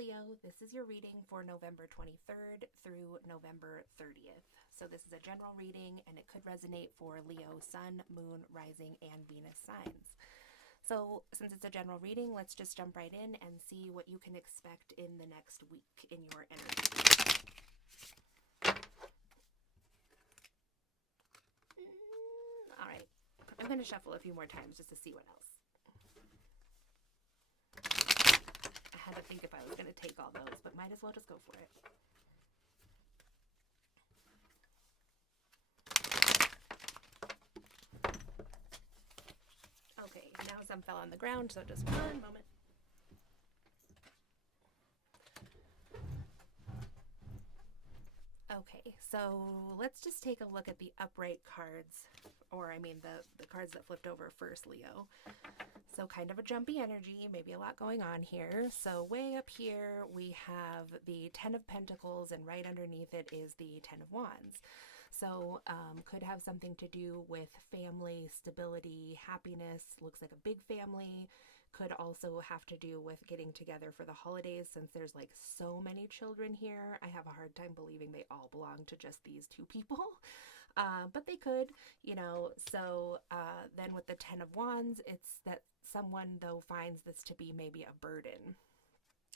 Leo, this is your reading for November 23rd through November 30th. So this is a general reading and it could resonate for Leo, Sun, Moon, Rising, and Venus signs. So since it's a general reading, let's just jump right in and see what you can expect in the next week in your energy. All right, I'm going to shuffle a few more times just to see what else. I had to think if I was going to take all those, but might as well just go for it. Okay, now some fell on the ground, so just one moment. Okay, so let's just take a look at the upright cards, or I mean the cards that flipped over first, Leo. So kind of a jumpy energy, maybe a lot going on here. So way up here we have the Ten of Pentacles, and right underneath it is the Ten of Wands. So could have something to do with family, stability, happiness. Looks like a big family. Could also have to do with getting together for the holidays, since there's like so many children here. I have a hard time believing they all belong to just these two people. But they could, you know. So then with the Ten of Wands, it's that someone though finds this to be maybe a burden.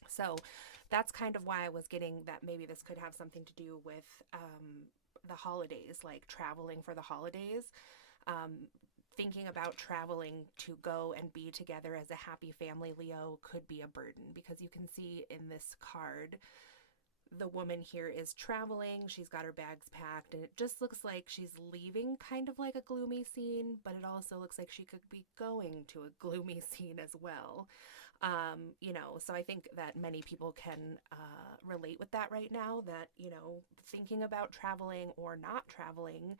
So that's kind of why I was getting that maybe this could have something to do with the holidays, like traveling for the holidays. Thinking about traveling to go and be together as a happy family, Leo, could be a burden, because you can see in this card the woman here is traveling. She's got her bags packed, and it just looks like she's leaving kind of like a gloomy scene, but it also looks like she could be going to a gloomy scene as well. You know, so I think that many people can relate with that right now, that, you know, thinking about traveling or not traveling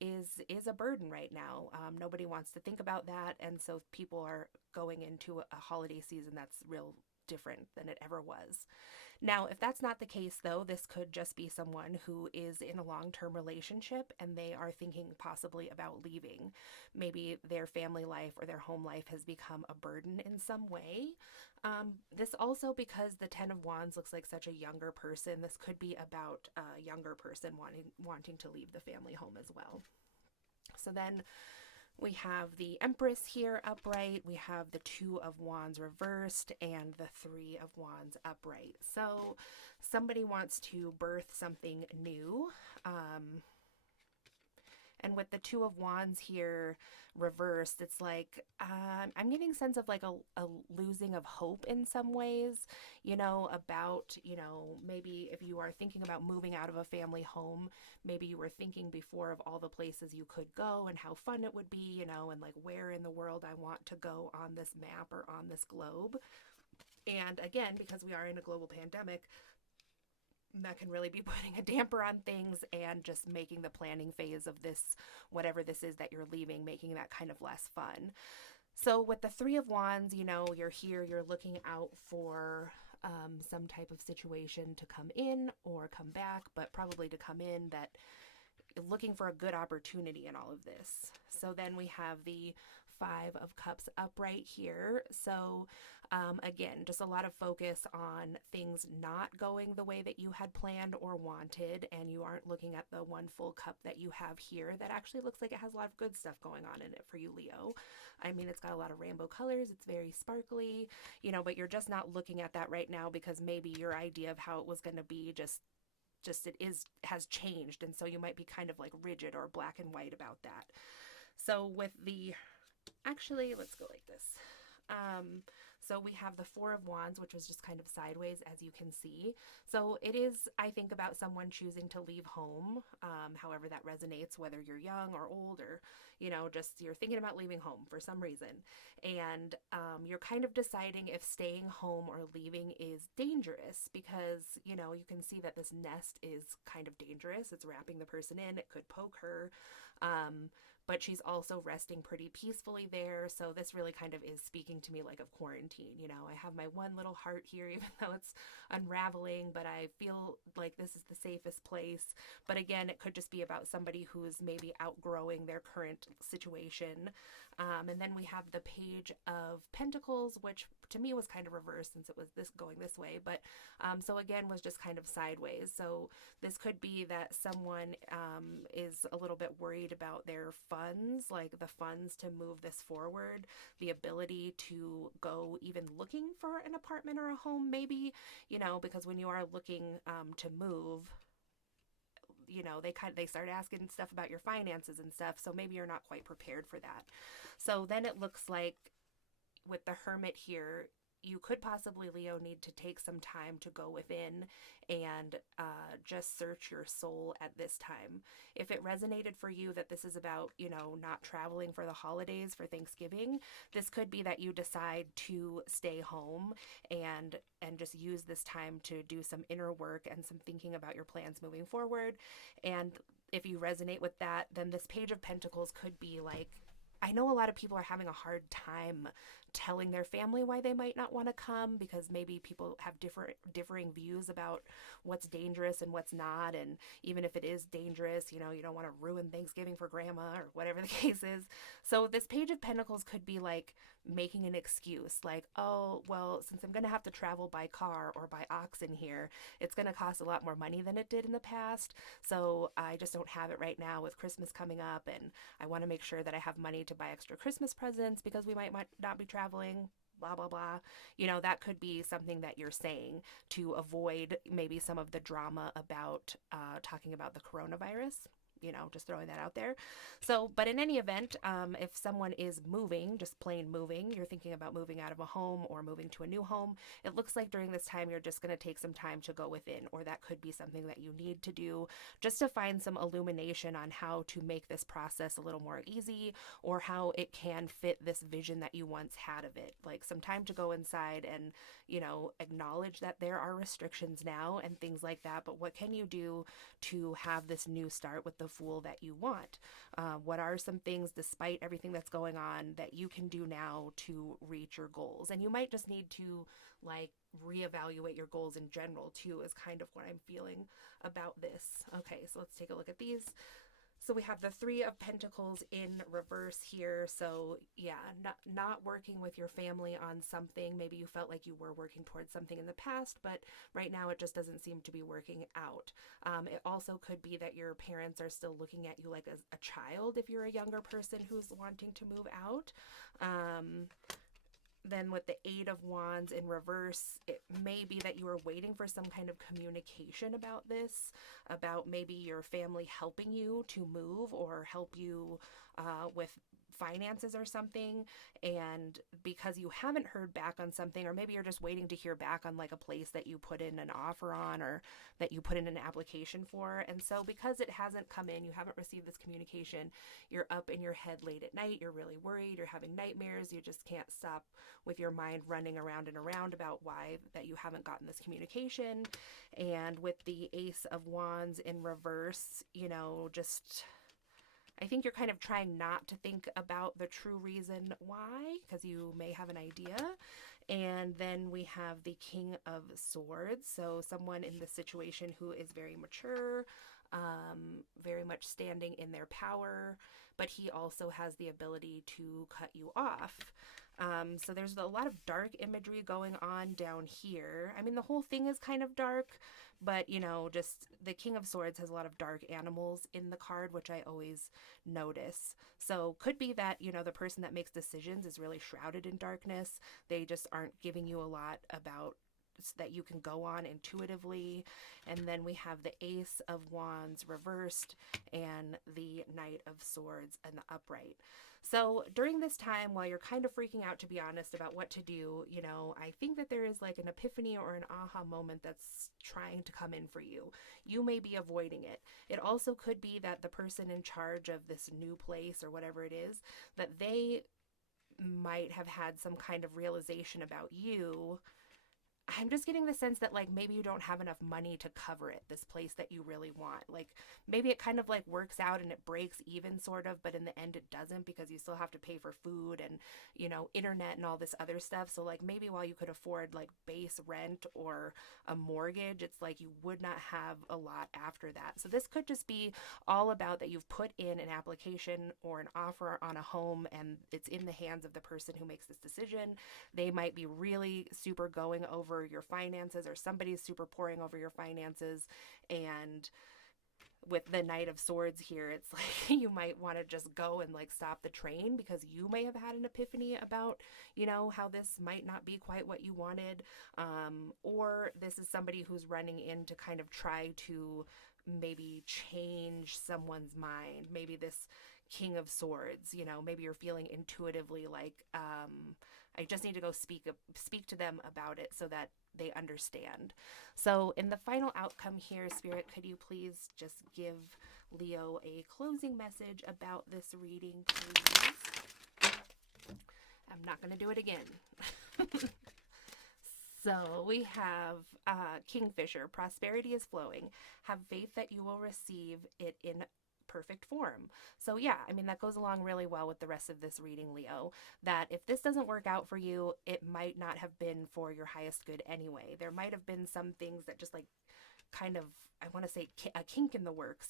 is a burden right now. Nobody wants to think about that, and so people are going into a holiday season that's real different than it ever was. Now, if that's not the case, though, this could just be someone who is in a long-term relationship and they are thinking possibly about leaving. Maybe their family life or their home life has become a burden in some way. This also, because the Ten of Wands looks like such a younger person, this could be about a younger person wanting to leave the family home as well. So then we have the Empress here upright, we have the Two of Wands reversed, and the Three of Wands upright. So somebody wants to birth something new. And with the Two of Wands here reversed, it's like, I'm getting a sense of like a losing of hope in some ways, you know, about, you know, maybe if you are thinking about moving out of a family home, maybe you were thinking before of all the places you could go and how fun it would be, you know, and like where in the world I want to go on this map or on this globe. And again, because we are in a global pandemic, that can really be putting a damper on things and just making the planning phase of this, whatever this is that you're leaving, making that kind of less fun. So with the Three of Wands, you know, you're here, you're looking out for some type of situation to come in or come back, but probably to come in, that looking for a good opportunity in all of this. So then we have the Five of Cups upright here. So again, just a lot of focus on things not going the way that you had planned or wanted, and you aren't looking at the one full cup that you have here that actually looks like it has a lot of good stuff going on in it for you, Leo. I mean, it's got a lot of rainbow colors, it's very sparkly, you know, but you're just not looking at that right now because maybe your idea of how it was going to be just has changed, and so you might be kind of like rigid or black and white about that. So with the, actually, let's go like this. So we have the Four of Wands, which was just kind of sideways, as you can see. So it is, I think, about someone choosing to leave home, however that resonates, whether you're young or old, or, you know, just you're thinking about leaving home for some reason. And you're kind of deciding if staying home or leaving is dangerous, because, you know, you can see that this nest is kind of dangerous. It's wrapping the person in. It could poke her. But she's also resting pretty peacefully there. So this really kind of is speaking to me like of quarantine. You know, I have my one little heart here, even though it's unraveling, but I feel like this is the safest place. But again, it could just be about somebody who's maybe outgrowing their current situation. And then we have the Page of Pentacles, which to me was kind of reversed since it was this going this way, but so again was just kind of sideways. So this could be that someone is a little bit worried about their funds, like the funds to move this forward, the ability to go even looking for an apartment or a home, maybe, because when you are looking to move, they start asking stuff about your finances and stuff, so maybe you're not quite prepared for that. So then it looks like with the Hermit here, you could possibly, Leo, need to take some time to go within and just search your soul at this time. If it resonated for you that this is about, not traveling for the holidays, for Thanksgiving, this could be that you decide to stay home and just use this time to do some inner work and some thinking about your plans moving forward. And if you resonate with that, then this Page of Pentacles could be like, I know a lot of people are having a hard time telling their family why they might not want to come, because maybe people have differing views about what's dangerous and what's not. And even if it is dangerous, you don't want to ruin Thanksgiving for grandma or whatever the case is. So this Page of Pentacles could be like making an excuse, like, oh, well, since I'm going to have to travel by car or by oxen here, it's going to cost a lot more money than it did in the past. So I just don't have it right now with Christmas coming up, and I want to make sure that I have money to buy extra Christmas presents because we might not be traveling, blah, blah, blah. That could be something that you're saying to avoid maybe some of the drama about talking about the coronavirus. Just throwing that out there. So, but in any event, if someone is moving, just plain moving, you're thinking about moving out of a home or moving to a new home, it looks like during this time you're just going to take some time to go within, or that could be something that you need to do just to find some illumination on how to make this process a little more easy, or how it can fit this vision that you once had of it. Like some time to go inside and, acknowledge that there are restrictions now and things like that, but what can you do to have this new start with the Fool that you want? What are some things, despite everything that's going on, that you can do now to reach your goals? And you might just need to reevaluate your goals in general too, is kind of what I'm feeling about this. Okay, so let's take a look at these. So we have the Three of Pentacles in reverse here. So yeah, not working with your family on something. Maybe you felt like you were working towards something in the past, but right now it just doesn't seem to be working out. It also could be that your parents are still looking at you like a child if you're a younger person who's wanting to move out. Then with the Eight of Wands in reverse, it may be that you are waiting for some kind of communication about this, about maybe your family helping you to move or help you with finances or something, and because you haven't heard back on something, or maybe you're just waiting to hear back on like a place that you put in an offer on, or that you put in an application for, and so because it hasn't come in, you haven't received this communication, you're up in your head late at night, you're really worried, you're having nightmares, you just can't stop with your mind running around and around about why that you haven't gotten this communication. And with the Ace of Wands in reverse, just I think you're kind of trying not to think about the true reason why, because you may have an idea. And then we have the King of Swords. So someone in this situation who is very mature, very much standing in their power, but he also has the ability to cut you off. So there's a lot of dark imagery going on down here. I mean, the whole thing is kind of dark, but just the King of Swords has a lot of dark animals in the card, which I always notice. So could be that, the person that makes decisions is really shrouded in darkness. They just aren't giving you a lot about that you can go on intuitively. And then we have the Ace of Wands reversed and the Knight of Swords and the upright. So during this time, while you're kind of freaking out, to be honest, about what to do, I think that there is like an epiphany or an aha moment that's trying to come in for you. You may be avoiding it. It also could be that the person in charge of this new place or whatever it is, that they might have had some kind of realization about you. I'm just getting the sense that like maybe you don't have enough money to cover it, this place that you really want. Like maybe it kind of like works out and it breaks even sort of, but in the end it doesn't, because you still have to pay for food and, internet and all this other stuff. So like maybe while you could afford like base rent or a mortgage, it's like you would not have a lot after that. So this could just be all about that you've put in an application or an offer on a home and it's in the hands of the person who makes this decision. They might be really super going over your finances, or somebody's super pouring over your finances. And with the Knight of Swords here, it's like you might want to just go and like stop the train, because you may have had an epiphany about, how this might not be quite what you wanted. Or this is somebody who's running in to kind of try to maybe change someone's mind. Maybe this King of Swords, maybe you're feeling intuitively like, I just need to go speak to them about it so that they understand. So in the final outcome here, Spirit, could you please just give Leo a closing message about this reading, please? I'm not going to do it again. So we have Kingfisher. Prosperity is flowing. Have faith that you will receive it in perfect form. So yeah, I mean, that goes along really well with the rest of this reading, Leo, that if this doesn't work out for you, it might not have been for your highest good anyway. There might have been some things that just like kind of, I want to say a kink in the works,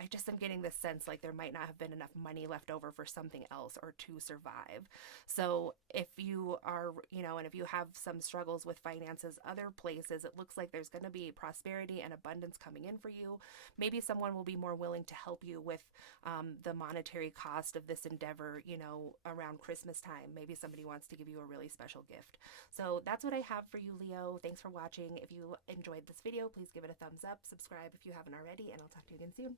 I just am getting this sense like there might not have been enough money left over for something else or to survive. So if you are, and if you have some struggles with finances other places, it looks like there's going to be prosperity and abundance coming in for you. Maybe someone will be more willing to help you with the monetary cost of this endeavor, around Christmas time. Maybe somebody wants to give you a really special gift. So that's what I have for you, Leo. Thanks for watching. If you enjoyed this video, please give it a thumbs up, subscribe if you haven't already, and I'll talk to you again soon.